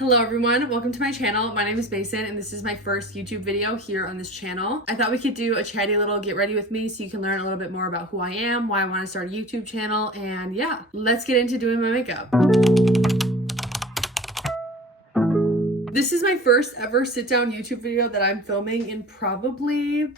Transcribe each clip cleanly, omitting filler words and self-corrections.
Hello everyone, welcome to my channel. My name is Mason and this is my first YouTube video here on this channel. I thought we could do a chatty little get ready with me so you can learn a little bit more about who I am, why I want to start a YouTube channel, and yeah, let's get into doing my makeup. This is my first ever sit-down YouTube video that I'm filming in probably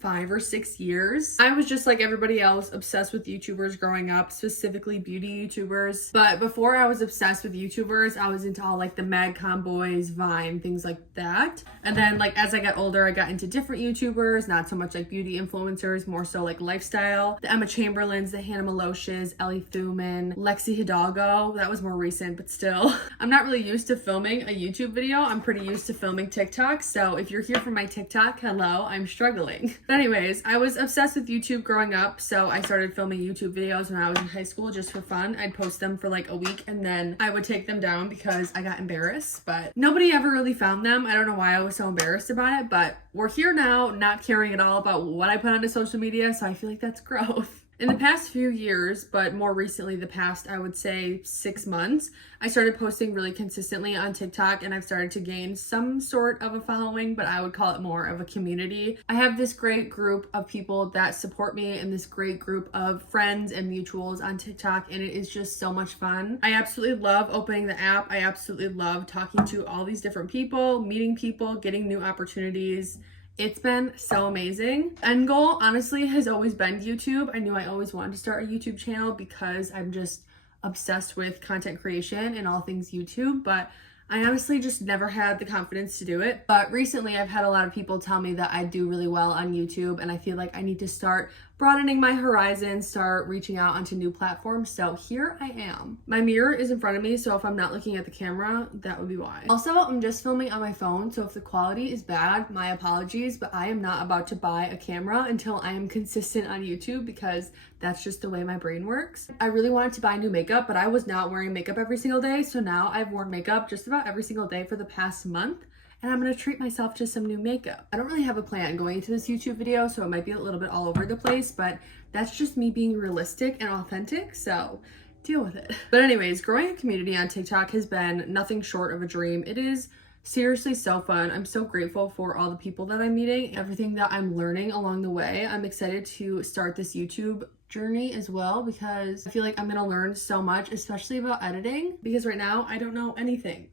5 or 6 years. I was just like everybody else, obsessed with YouTubers growing up, specifically beauty YouTubers. But before I was obsessed with YouTubers, I was into all like the Madcom Boys, Vine, things like that. And then like as I got older, I got into different YouTubers, not so much like beauty influencers, more so like lifestyle. The Emma Chamberlains, the Hannah Maloshes, Ellie Thuman, Lexi Hidalgo. That was more recent, but still. I'm not really used to filming a YouTube video. I'm pretty used to filming TikTok. So if you're here for my TikTok, hello, I'm struggling. But anyways, I was obsessed with YouTube growing up, so I started filming YouTube videos when I was in high school just for fun. I'd post them for like a week and then I would take them down because I got embarrassed, but nobody ever really found them. I don't know why I was so embarrassed about it, but we're here now, not caring at all about what I put onto social media, so I feel like that's growth. In the past few years, but more recently the past, I would say 6 months, I started posting really consistently on TikTok and I've started to gain some sort of a following, but I would call it more of a community. I have this great group of people that support me and this great group of friends and mutuals on TikTok, and it is just so much fun. I absolutely love opening the app. I absolutely love talking to all these different people, meeting people, getting new opportunities. It's been so amazing. End goal, honestly, has always been YouTube. I knew I always wanted to start a YouTube channel because I'm just obsessed with content creation and all things YouTube, but I honestly just never had the confidence to do it. But recently I've had a lot of people tell me that I do really well on YouTube and I feel like I need to start broadening my horizons, start reaching out onto new platforms. So here I am. My mirror is in front of me, so if I'm not looking at the camera, that would be why. Also, I'm just filming on my phone, so if the quality is bad, my apologies, but I am not about to buy a camera until I am consistent on YouTube because that's just the way my brain works. I really wanted to buy new makeup, but I was not wearing makeup every single day, so now I've worn makeup just about every single day for the past month. And I'm gonna treat myself to some new makeup. I don't really have a plan going into this YouTube video, so it might be a little bit all over the place, but that's just me being realistic and authentic, so deal with it. But anyways, growing a community on TikTok has been nothing short of a dream. It is seriously so fun. I'm so grateful for all the people that I'm meeting, everything that I'm learning along the way. I'm excited to start this YouTube journey as well because I feel like I'm gonna learn so much, especially about editing, because right now I don't know anything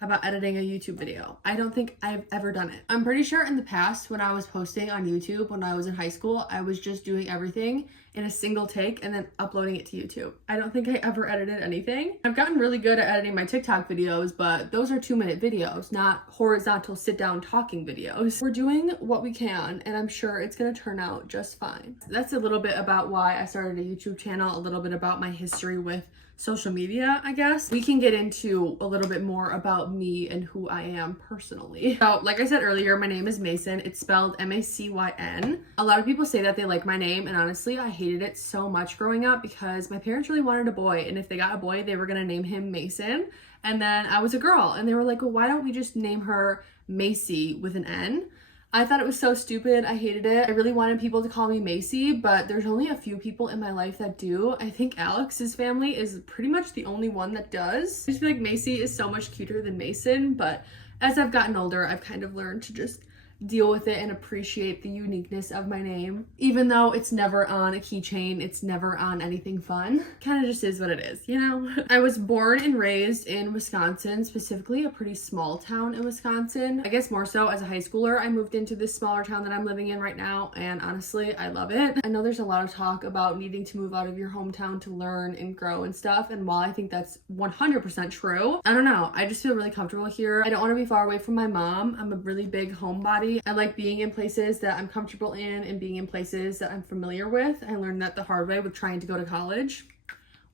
about editing a YouTube video. I don't think I've ever done it. I'm pretty sure in the past when I was posting on YouTube when I was in high school, I was just doing everything in a single take and then uploading it to YouTube. I don't think I ever edited anything. I've gotten really good at editing my TikTok videos, but those are 2-minute videos, not horizontal sit down talking videos. We're doing what we can and I'm sure it's gonna turn out just fine. That's a little bit about why I started a YouTube channel, a little bit about my history with social media, I guess. We can get into a little bit more about me and who I am personally. So like I said earlier, my name is Mason. It's spelled M-A-C-Y-N. A lot of people say that they like my name, and honestly I hated it so much growing up because my parents really wanted a boy, and if they got a boy they were gonna name him Mason, and then I was a girl and they were like, well, why don't we just name her Macy with an N? I thought it was so stupid. I hated it. I really wanted people to call me Macy, but there's only a few people in my life that do. I think Alex's family is pretty much the only one that does. I just feel like Macy is so much cuter than Mason, but as I've gotten older, I've kind of learned to just deal with it and appreciate the uniqueness of my name. Even though it's never on a keychain, it's never on anything fun. Kind of just is what it is, you know? I was born and raised in Wisconsin, specifically a pretty small town in Wisconsin. I guess more so as a high schooler, I moved into this smaller town that I'm living in right now, and honestly, I love it. I know there's a lot of talk about needing to move out of your hometown to learn and grow and stuff, and while I think that's 100% true, I don't know, I just feel really comfortable here. I don't want to be far away from my mom. I'm a really big homebody. I like being in places that I'm comfortable in and being in places that I'm familiar with. I learned that the hard way with trying to go to college.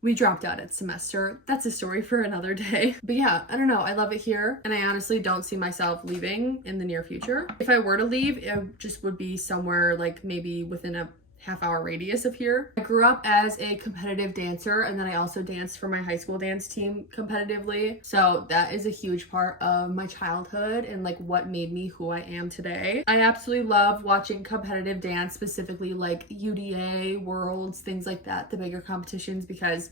We dropped out at semester. That's a story for another day. But yeah, I don't know. I love it here. And I honestly don't see myself leaving in the near future. If I were to leave, it just would be somewhere like maybe within a half-hour radius of here. I grew up as a competitive dancer, and then I also danced for my high school dance team competitively. So that is a huge part of my childhood and like what made me who I am today. I absolutely love watching competitive dance, specifically like UDA, Worlds, things like that, the bigger competitions, because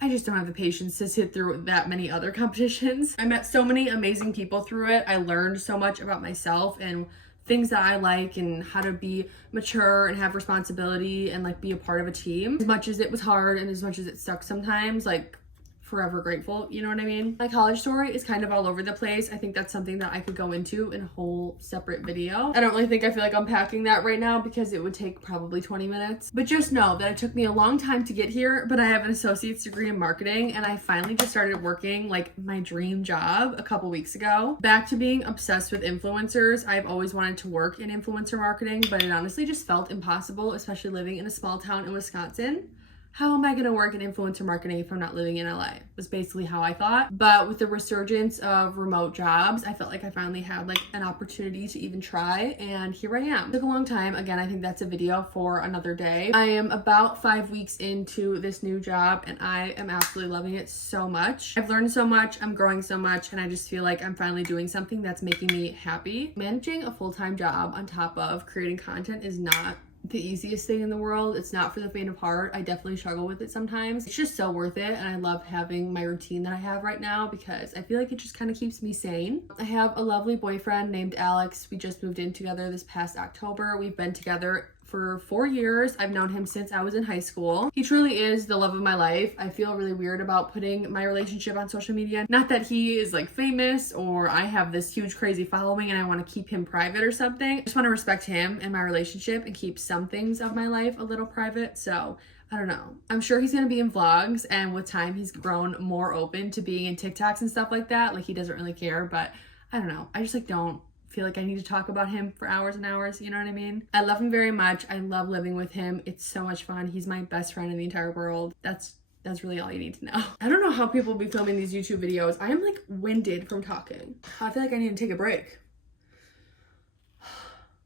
I just don't have the patience to sit through that many other competitions. I met so many amazing people through it. I learned so much about myself and things that I like and how to be mature and have responsibility and like be a part of a team. As much as it was hard and as much as it sucked sometimes, like forever grateful, you know what I mean? My college story is kind of all over the place. I think that's something that I could go into in a whole separate video. I don't really think I feel like unpacking that right now because it would take probably 20 minutes. But just know that it took me a long time to get here, but I have an associate's degree in marketing and I finally just started working like my dream job a couple weeks ago. Back to being obsessed with influencers. I've always wanted to work in influencer marketing, but it honestly just felt impossible, especially living in a small town in Wisconsin. How am I going to work in influencer marketing if I'm not living in LA? Was basically how I thought. But with the resurgence of remote jobs, I felt like I finally had like an opportunity to even try, and here I am. It took a long time. Again, I think that's a video for another day. I am about 5 weeks into this new job and I am absolutely loving it so much. I've learned so much, I'm growing so much, and I just feel like I'm finally doing something that's making me happy. Managing a full-time job on top of creating content is not the easiest thing in the world. It's not for the faint of heart. I definitely struggle with it sometimes. It's just so worth it, and I love having my routine that I have right now because I feel like it just kind of keeps me sane. I have a lovely boyfriend named Alex. We just moved in together this past October. We've been together for 4 years. I've known him since I was in high school. He truly is the love of my life. I feel really weird about putting my relationship on social media. Not that he is like famous or I have this huge crazy following and I want to keep him private or something. I just want to respect him and my relationship and keep some things of my life a little private. So I don't know. I'm sure he's going to be in vlogs, and with time he's grown more open to being in TikToks and stuff like that. Like he doesn't really care, but I don't know. I just like don't feel like I need to talk about him for hours and hours, you know what I mean? I love him very much. I love living with him. It's so much fun. He's my best friend in the entire world. That's really all you need to know. I don't know how people be filming these YouTube videos. I am like winded from talking. I feel like I need to take a break.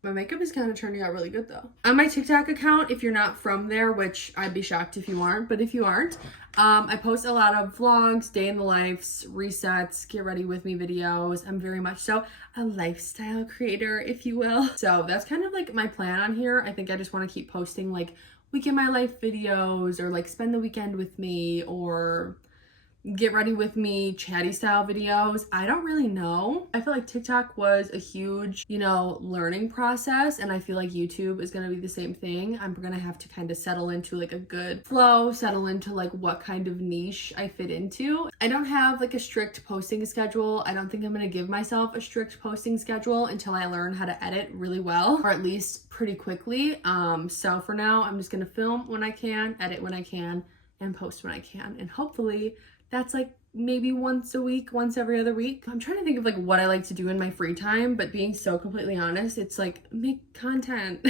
My makeup is kind of turning out really good though. On my TikTok account, if you're not from there, which I'd be shocked if you aren't, but if you aren't, I post a lot of vlogs, day in the lives, resets, get ready with me videos. I'm very much so a lifestyle creator, if you will. So that's kind of like my plan on here. I think I just want to keep posting like week in my life videos, or like spend the weekend with me, or get ready with me chatty style videos. I don't really know. I feel like TikTok was a huge, learning process, and I feel like YouTube is gonna be the same thing. I'm gonna have to kind of settle into like a good flow, settle into like what kind of niche I fit into. I don't have like a strict posting schedule. I don't think I'm gonna give myself a strict posting schedule until I learn how to edit really well, or at least pretty quickly. So for now, I'm just gonna film when I can, edit when I can, and post when I can, and hopefully that's like maybe once a week, once every other week. I'm trying to think of like what I like to do in my free time, but being so completely honest, it's like make content.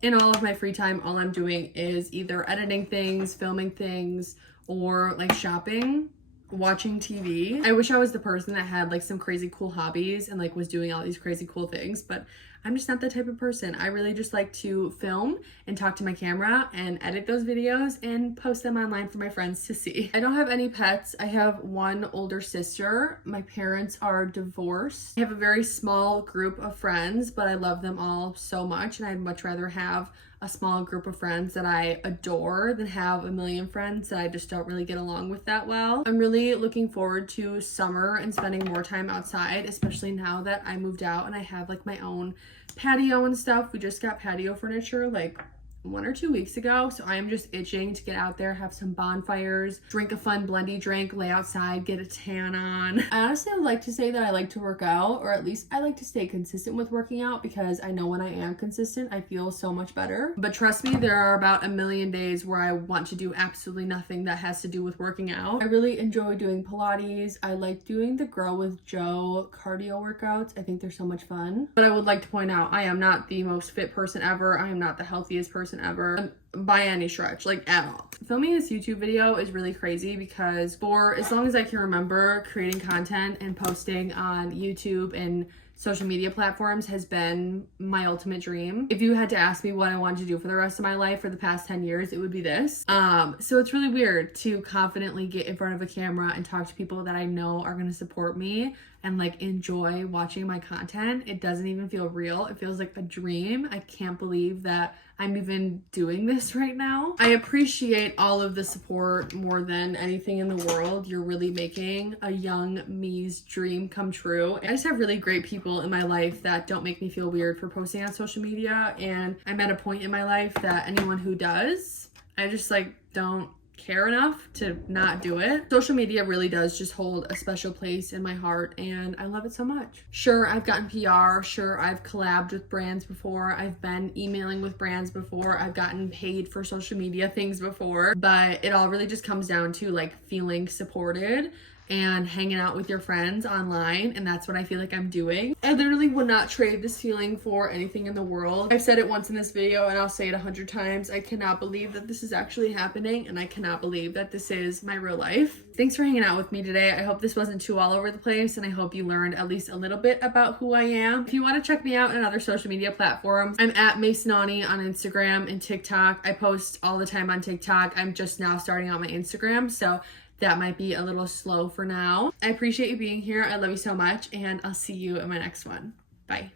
In all of my free time, all I'm doing is either editing things, filming things, or like shopping, watching TV. I wish I was the person that had like some crazy cool hobbies and like was doing all these crazy cool things, but I'm just not that type of person. I really just like to film and talk to my camera and edit those videos and post them online for my friends to see. I don't have any pets. I have one older sister. My parents are divorced. I have a very small group of friends, but I love them all so much, and I'd much rather have a small group of friends that I adore than have a million friends that I just don't really get along with that well. I'm really looking forward to summer and spending more time outside, especially now that I moved out and I have like my own patio and stuff. We just got patio furniture like 1 or 2 weeks ago, so I am just itching to get out there, have some bonfires, drink a fun blendy drink, lay outside, get a tan on. I honestly would like to say that I like to work out, or at least I like to stay consistent with working out, because I know when I am consistent, I feel so much better. But trust me, there are about a million days where I want to do absolutely nothing that has to do with working out. I really enjoy doing Pilates. I like doing the Grow with Joe cardio workouts. I think they're so much fun. But I would like to point out, I am not the most fit person ever. I am not the healthiest person ever by any stretch, like at all. Filming this YouTube video is really crazy because for as long as I can remember, creating content and posting on YouTube and social media platforms has been my ultimate dream. If you had to ask me what I wanted to do for the rest of my life for the past 10 years, it would be this. So it's really weird to confidently get in front of a camera and talk to people that I know are going to support me and like enjoy watching my content. It doesn't even feel real. It feels like a dream. I can't believe that I'm even doing this right now. I appreciate all of the support more than anything in the world. You're really making a young me's dream come true. I just have really great people in my life that don't make me feel weird for posting on social media, and I'm at a point in my life that anyone who does, I just like don't care enough to not do it. Social media really does just hold a special place in my heart, and I love it so much. Sure, I've gotten PR. Sure, I've collabed with brands before. I've been emailing with brands before. I've gotten paid for social media things before, but it all really just comes down to like feeling supported and hanging out with your friends online, and that's what I feel like I'm doing. I literally would not trade this feeling for anything in the world. I've said it once in this video and I'll say it 100 times. I cannot believe that this is actually happening, and I cannot believe that this is my real life. Thanks for hanging out with me today. I hope this wasn't too all over the place, and I hope you learned at least a little bit about who I am. If you want to check me out on other social media platforms, I'm at Masonani on Instagram and TikTok. I post all the time on TikTok. I'm just now starting out my Instagram, so that might be a little slow for now. I appreciate you being here. I love you so much, and I'll see you in my next one. Bye.